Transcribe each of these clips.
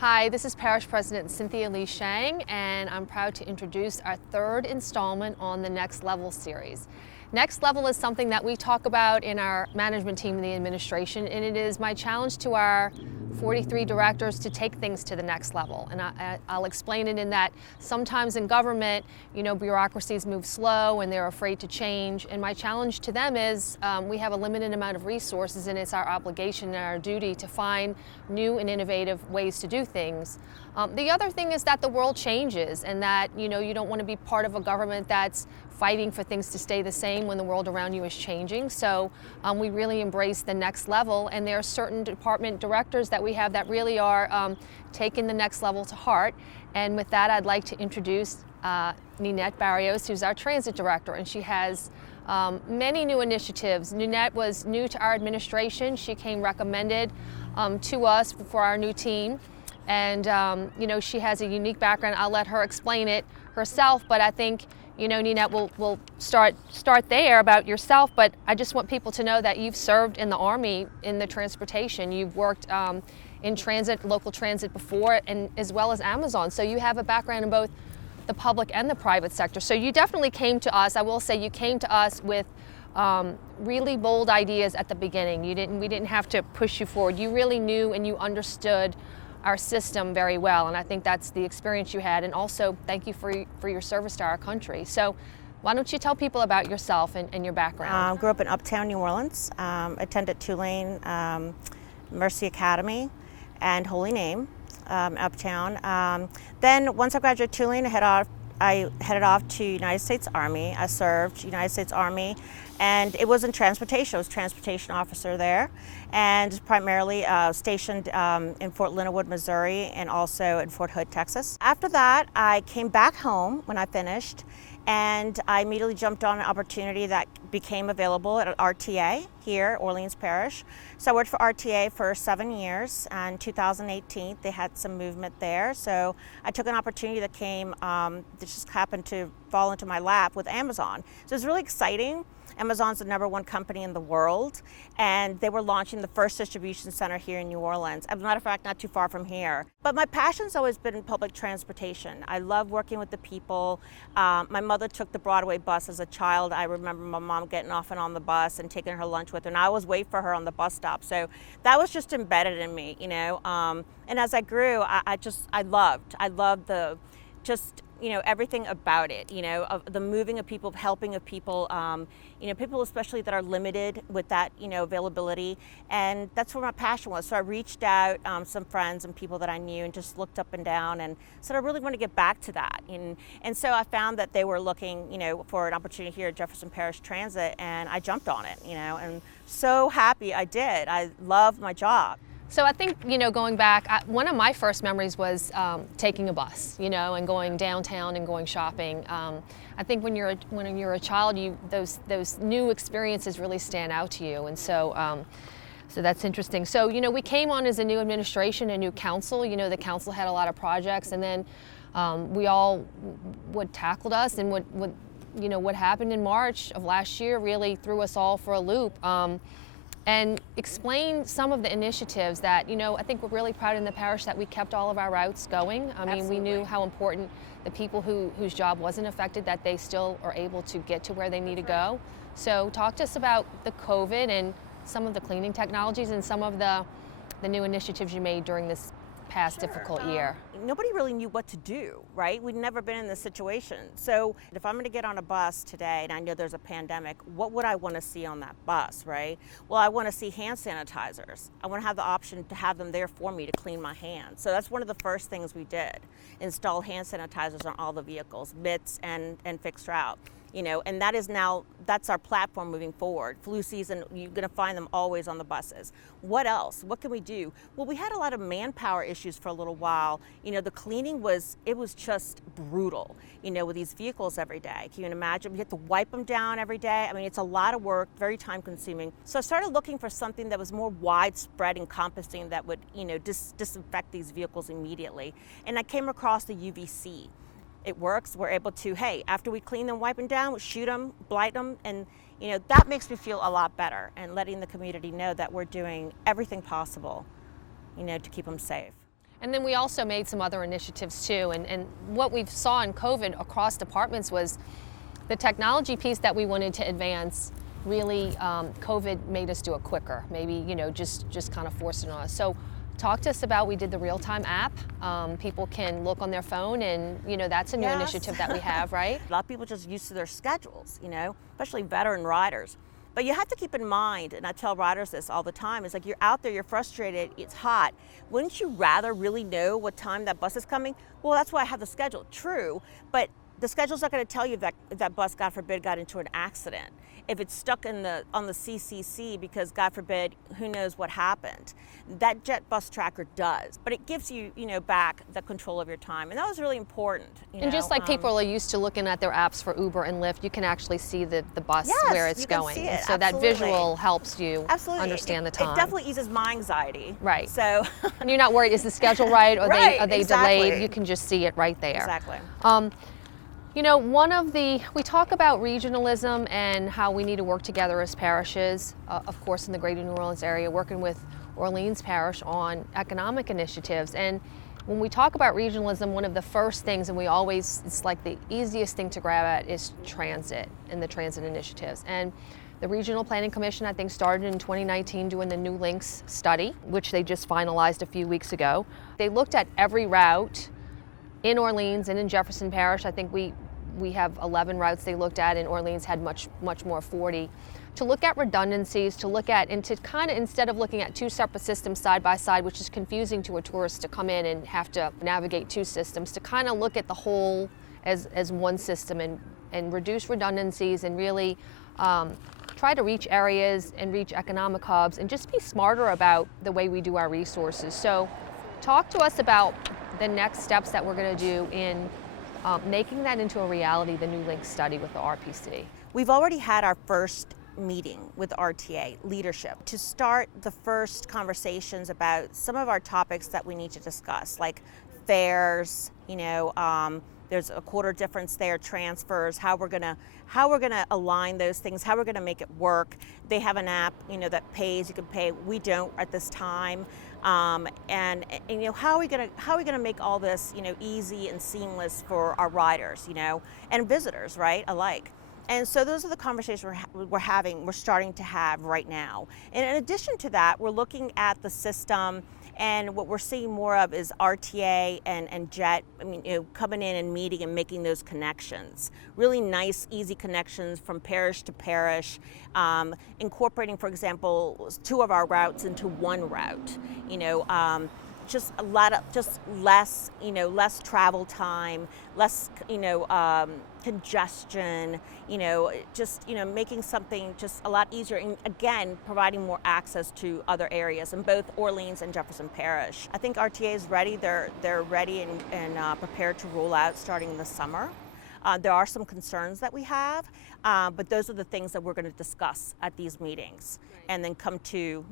Hi, this is Parish President Cynthia Lee Sheng, and I'm proud to introduce our third installment on the Next Level series. Next Level is something that we talk about in our management team in the administration, and it is my challenge to our 43 directors to take things to the next level. And I'll explain it in that sometimes in government, bureaucracies move slow and they're afraid to change. And my challenge to them is we have a limited amount of resources, and it's our obligation and our duty to find new and innovative ways to do things. The other thing is that the world changes, and that you don't want to be part of a government that's fighting for things to stay the same when the world around you is changing. So we really embrace the next level, and there are certain department directors that we have that really are taking the next level to heart. And with that, I'd like to introduce Ninette Barrios, who's our transit director, and she has many new initiatives. Ninette was new to our administration. She came recommended to us for our new team. And she has a unique background. I'll let her explain it herself, but I think Ninette will start there about yourself, but I just want people to know that you've served in the Army in the transportation. You've worked in transit, local transit before, and as well as Amazon. So you have a background in both the public and the private sector. So you definitely came to us. I will say you came to us with really bold ideas at the beginning. We didn't have to push you forward. You really knew and you understood our system very well, and I think that's the experience you had, and also thank you for your service to our country. So why don't you tell people about yourself and your background? Grew up in Uptown New Orleans, attended Tulane Mercy Academy and Holy Name, Uptown. Then once I graduated Tulane, I headed off to United States Army. I served United States Army, and it was in transportation. I was transportation officer there, and primarily stationed in Fort Leonard Wood, Missouri, and also in Fort Hood, Texas. After that, I came back home when I finished, and I immediately jumped on an opportunity that became available at RTA here, Orleans Parish. So I worked for RTA for 7 years. In 2018, they had some movement there. So I took an opportunity that came, that just happened to fall into my lap with Amazon. So it was really exciting. Amazon's the #1 company in the world, and they were launching the first distribution center here in New Orleans. As a matter of fact, not too far from here. But my passion's always been in public transportation. I love working with the people. My mother took the Broadway bus as a child. I remember my mom getting off and on the bus and taking her lunch with her, and I always wait for her on the bus stop. So that was just embedded in me, And as I grew, I loved the everything about it, of the moving of people, helping of people, people especially that are limited with that, availability. And that's where my passion was. So I reached out some friends and people that I knew and just looked up and down and said, I really want to get back to that. And so I found that they were looking, for an opportunity here at Jefferson Parish Transit, and I jumped on it, and so happy I did. I love my job. So I think, going back, one of my first memories was taking a bus, and going downtown and going shopping. I think when you're a child, those new experiences really stand out to you, and so that's interesting. So we came on as a new administration, a new council. The council had a lot of projects, and then what tackled us, and what happened in March of last year really threw us all for a loop. And explain some of the initiatives that, I think we're really proud in the parish that we kept all of our routes going. I mean, we knew how important the people whose job wasn't affected, that they still are able to get to where they need to go. So talk to us about the COVID and some of the cleaning technologies and some of the new initiatives you made during this past difficult year. Nobody really knew what to do, right? We'd never been in this situation. So if I'm going to get on a bus today and I know there's a pandemic, what would I want to see on that bus, right? Well, I want to see hand sanitizers. I want to have the option to have them there for me to clean my hands. So that's one of the first things we did, install hand sanitizers on all the vehicles, mitts and fixed route. And that's our platform moving forward. Flu season, you're going to find them always on the buses. What else? What can we do? Well, we had a lot of manpower issues for a little while. The cleaning was just brutal, with these vehicles every day. Can you imagine? We had to wipe them down every day. I mean, it's a lot of work, very time consuming. So I started looking for something that was more widespread, encompassing, that would, disinfect these vehicles immediately. And I came across the UVC. It works. We're able to, after we clean them, wipe them down, shoot them, blight them, and that makes me feel a lot better, and letting the community know that we're doing everything possible, to keep them safe. And then we also made some other initiatives too. And what we saw in COVID across departments was the technology piece that we wanted to advance. Really, COVID made us do it quicker. Maybe, just kind of forced it on us. So talk to us about, we did the real-time app. People can look on their phone and, that's a new initiative that we have, right? A lot of people just used to their schedules, especially veteran riders. But you have to keep in mind, and I tell riders this all the time, it's like you're out there, you're frustrated, it's hot. Wouldn't you rather really know what time that bus is coming? Well, that's why I have the schedule. True, but the schedule's not going to tell you if that bus, God forbid, got into an accident. If it's stuck on the CCC because, God forbid, who knows what happened. That jet bus tracker does, but it gives you, back the control of your time, and that was really important. And just like people are used to looking at their apps for Uber and Lyft, you can actually see the bus where it's going. See it. So that visual helps you understand the time. It definitely eases my anxiety. Right. So and you're not worried, is the schedule right, or are they exactly. delayed? You can just see it right there. Exactly. We talk about regionalism and how we need to work together as parishes, of course in the greater New Orleans area, working with Orleans Parish on economic initiatives. And when we talk about regionalism, one of the first things, and it's like the easiest thing to grab at, is transit and the transit initiatives. And the Regional Planning Commission, I think, started in 2019 doing the New Links study, which they just finalized a few weeks ago. They looked at every route in Orleans and in Jefferson Parish. I think we have 11 routes they looked at, and Orleans had much more, 40. To look at redundancies, and to kind of, instead of looking at two separate systems side by side, which is confusing to a tourist to come in and have to navigate two systems, to kind of look at the whole as one system and reduce redundancies and really try to reach areas and reach economic hubs and just be smarter about the way we do our resources. So talk to us about the next steps that we're going to do in making that into a reality, the New Links study with the RPC. We've already had our first meeting with RTA leadership to start the first conversations about some of our topics that we need to discuss, like fares, there's a quarter difference there, transfers, how we're gonna align those things, how we're gonna make it work. They have an app, that pays, you can pay. We don't at this time. And how are we gonna make all this, easy and seamless for our riders, and visitors, right, alike. And so those are the conversations we're starting to have right now. And in addition to that, we're looking at the system, and what we're seeing more of is RTA and JET, coming in and meeting and making those connections. Really nice, easy connections from parish to parish, incorporating, for example, two of our routes into one route. Just less travel time, less, congestion, making something just a lot easier, and again, providing more access to other areas in both Orleans and Jefferson Parish. I think RTA is ready. They're ready and prepared to roll out starting in the summer. There are some concerns that we have, but those are the things that we're going to discuss at these meetings, and then come to,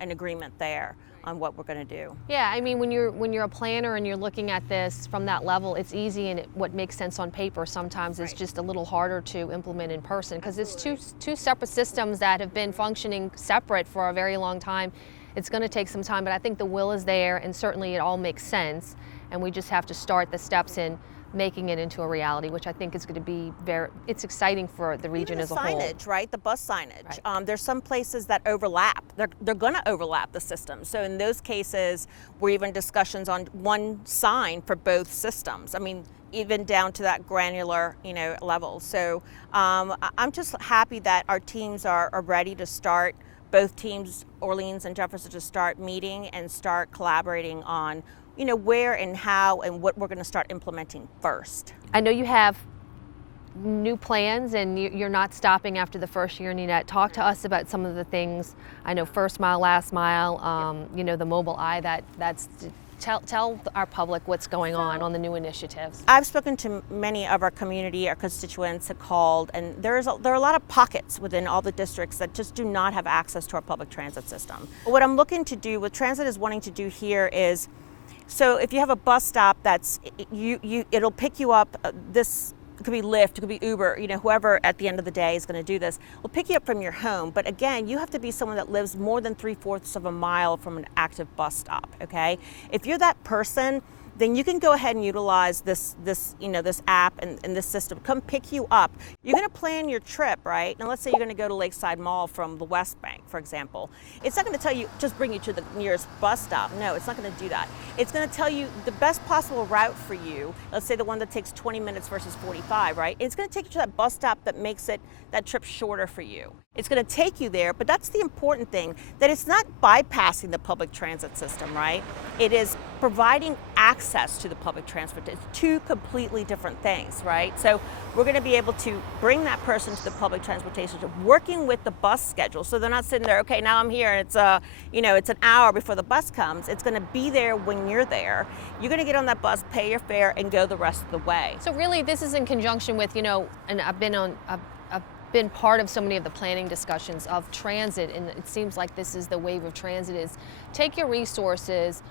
an agreement there on what we're going to do. Yeah, when you're a planner and you're looking at this from that level, it's easy, and what makes sense on paper sometimes is just a little harder to implement in person, because it's two separate systems that have been functioning separate for a very long time. It's going to take some time, but I think the will is there, and certainly it all makes sense, and we just have to start the steps in making it into a reality, which I think is going to be it's exciting for the region as a whole. Signage, right? The bus signage. Right. There's some places that overlap. They're going to overlap the systems. So in those cases, we're even discussions on one sign for both systems. Even down to that granular, level. So I'm just happy that our teams are ready to start. Both teams, Orleans and Jefferson, to start meeting and start collaborating on where and how and what we're going to start implementing first. I know you have new plans, and you're not stopping after the first year, Ninette. Talk to us about some of the things. I know first mile, last mile, the mobile eye, tell our public what's going on the new initiatives. I've spoken to many of our community, our constituents have called, and there are a lot of pockets within all the districts that just do not have access to our public transit system. What I'm looking to do, what transit is wanting to do here is, so if you have a bus stop it'll pick you up could be Lyft, it could be Uber, whoever at the end of the day is going to do this, will pick you up from your home. But again, you have to be someone that lives more than 3/4 of a mile from an active bus stop, okay? If you're that person, then you can go ahead and utilize this app and this system. Come pick you up. You're going to plan your trip, right? Now let's say you're going to go to Lakeside Mall from the West Bank, for example. It's not going to tell you, just bring you to the nearest bus stop. No, it's not going to do that. It's going to tell you the best possible route for you. Let's say the one that takes 20 minutes versus 45, right? It's going to take you to that bus stop that makes that trip shorter for you. It's going to take you there, but that's the important thing, that it's not bypassing the public transit system, right? It is providing access to the public transport. It's two completely different things, right? So we're going to be able to bring that person to the public transportation, working with the bus schedule. So they're not sitting there, okay, now I'm here, and it's an hour before the bus comes. It's going to be there when you're there. You're going to get on that bus, pay your fare, and go the rest of the way. So really, this is in conjunction with, and I've been part of so many of the planning discussions of transit, and it seems like this is the wave of transit, is take your resources,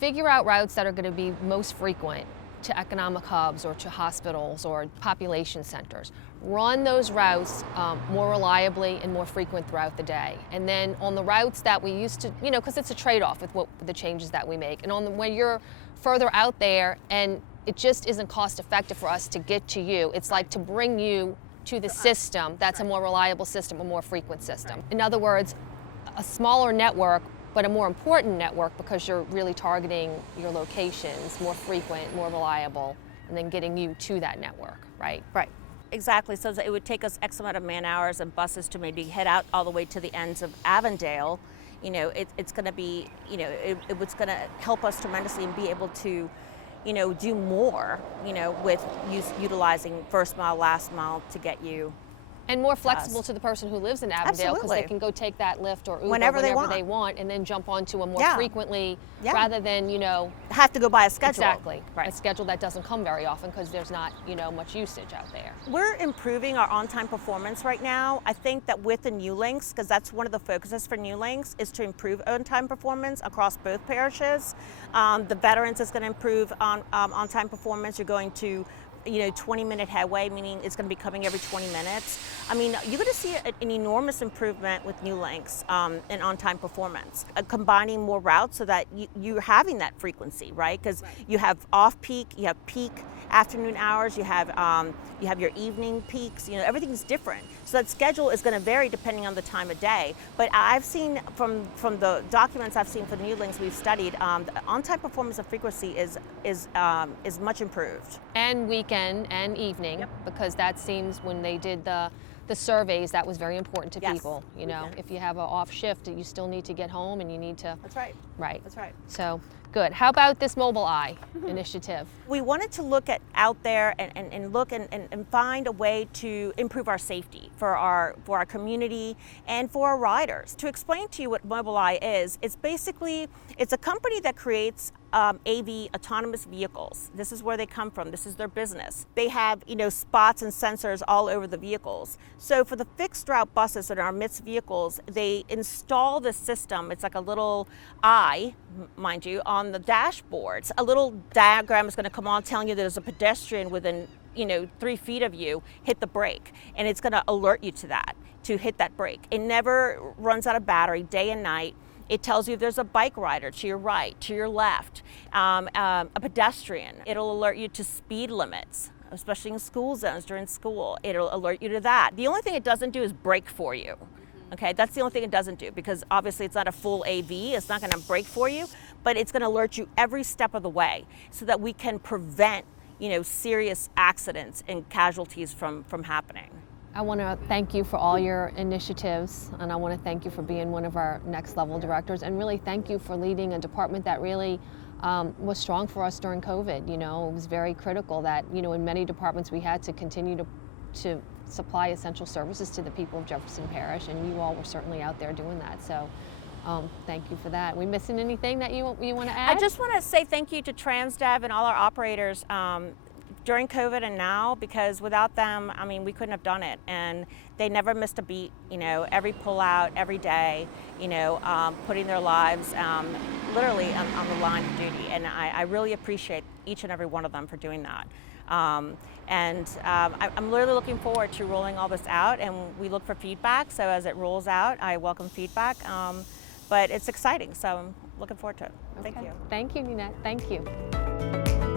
figure out routes that are going to be most frequent to economic hubs or to hospitals or population centers. Run those routes more reliably and more frequent throughout the day. And then on the routes that we used to, because it's a trade-off with the changes that we make. And when you're further out there and it just isn't cost effective for us to get to you, it's like to bring you to the system that's a more reliable system, a more frequent system. In other words, a smaller network, but a more important network because you're really targeting your locations, more frequent, more reliable, and then getting you to that network, right? Right, exactly. So it would take us X amount of man hours and buses to maybe head out all the way to the ends of Avondale. It's going to be, it was going to help us tremendously and be able to do more, with utilizing first mile, last mile to get you. And more flexible to the person who lives in Avondale, because they can go take that Lyft or Uber whenever they want, and then jump onto a more frequently, rather than, have to go by a schedule. Exactly, right. A schedule that doesn't come very often because there's not, much usage out there. We're improving our on-time performance right now. I think that with the new links, because that's one of the focuses for new links, is to improve on-time performance across both parishes. The veterans is going to improve on-time performance. You're going to 20-minute headway, meaning it's going to be coming every 20 minutes. I mean, you're going to see an enormous improvement with new links in on-time performance, combining more routes so that you're having that frequency, right? Because you have off-peak, you have peak afternoon hours, you have your evening peaks. Everything's different. So that schedule is going to vary depending on the time of day. But I've seen from the documents I've seen for the new links we've studied, the on-time performance and frequency is much improved. And weekend and evening, because that seems when they did the surveys, that was very important to people. If you have an off shift, you still need to get home and you need to. That's right. Right. That's right. So good. How about this Mobile Eye initiative? We wanted to look out there and look and find a way to improve our safety for our community and for our riders. To explain to you what Mobile Eye is, it's a company that creates AV, autonomous vehicles. This is where they come from. This is their business. They have, spots and sensors all over the vehicles. So for the fixed route buses that are MITS vehicles, they install this system. It's like a little eye, mind you, on the dashboards. A little diagram is going to come on telling you there's a pedestrian within 3 feet of you. Hit the brake, and it's going to alert you to that, to hit that brake. It never runs out of battery, day and night. It tells you if there's a bike rider to your right, to your left, a pedestrian. It'll alert you to speed limits, especially in school zones during school. It'll alert you to that. The only thing it doesn't do is brake for you. Okay, that's the only thing it doesn't do, because obviously it's not a full AV. It's not going to brake for you, but it's going to alert you every step of the way so that we can prevent, serious accidents and casualties from happening. I want to thank you for all your initiatives, and I want to thank you for being one of our next level directors, and really thank you for leading a department that really was strong for us during COVID. It was very critical that, in many departments we had to continue to supply essential services to the people of Jefferson Parish, and you all were certainly out there doing that. So thank you for that. Are we missing anything that you want to add? I just want to say thank you to TransDev and all our operators during COVID and now, because without them, we couldn't have done it. And they never missed a beat, every pull out, every day, putting their lives literally on the line of duty. And I really appreciate each and every one of them for doing that. I'm really looking forward to rolling all this out, and we look for feedback. So as it rolls out, I welcome feedback. But it's exciting, so I'm looking forward to it. Thank you. Thank you, Ninette. Thank you.